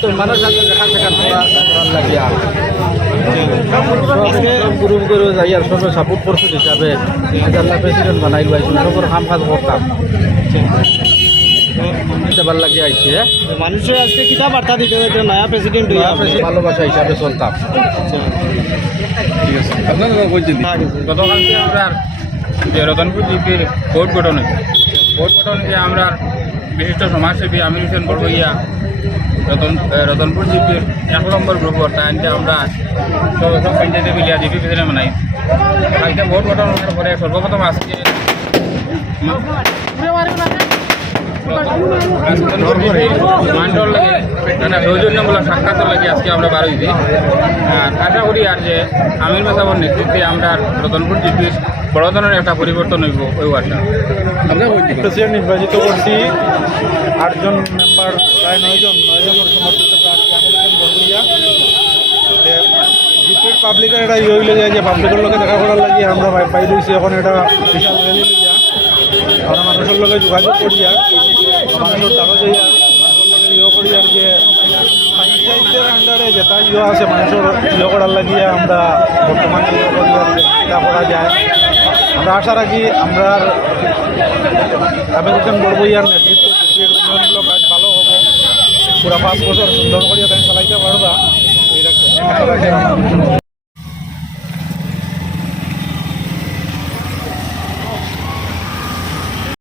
তো মানুষ আছে যেখান সেখান লাগিয়া গ্রুপ করে যাই আর সবে সাপোর্ট করছে হিসাবে প্রেসিডেন্ট বানাই পাইছিল সবর কাম কাজ করতাম দেবার লাগিয়ে আইছে মানুষের আজকে কিতা বার্তা দিতে যাচ্ছে নয়া প্রেসিডেন্ট ভালোবাসা হিসাবে চলতাম। ঠিক আছে আপনার বলছেন গতকালকে আমরা যে রতনপুর জিপির বোর্ড গঠন হয়েছে বোর্ড গঠন যে আমরা বিশিষ্ট সমাজসেবী আমির হোসেন বড়ভইয়া রতনপুর জিপির 1 নম্বর গ্রুপ তাইনকে আমরা সব পঞ্চায়েতে মিলিয়া জিপি প্রেসিডেন্ট বানাই কালকে বোর্ড গঠন হওয়ার পরে সর্বপ্রথম আজকে মান্ডর লাগে একটা সৌজন্যমূলক সাক্ষাৎ লাগে আজকে আমরা বার হয়েছি আর আশা করি আর যে আমির মেসাবর নেতৃত্বে আমরা রতনপুর জিপির বড় ধরনের একটা পরিবর্তন হইব ওই আশা। প্রেসিডেন্ট নির্বাচিত করছি 8 জন মেম্বার প্রায় 9 জনের সমর্থিত প্রার্থী আমির হোসেন বড়ভইয়া জিপির পাবলিকের এটা হইলে যায় যে পাবলিকের লোকে দেখা করার লাগে আমরা বাইরে হয়েছি এখন এটা বিশাল র্যালি লইয়া আমরা মানুষের লোকে যোগাযোগ করিয়া মানুষের তারও যাইয়া মানুষের লোকে করিয়া যে পঞ্চায়েতের আন্ডারে যেটা আছে মানুষের করার লাগিয়ে আমরা বর্তমানে এটা করা যায়। আমরা আশা রাখি আমরা আমির হোসেন বড়ভইয়ার নেতৃত্বে জিপির উন্নয়নমূলক কাজ ভালো হবো পুরা 5 বছর সুন্দর করিয়া তাই চালাইতে পারবা এই আশা রাখি।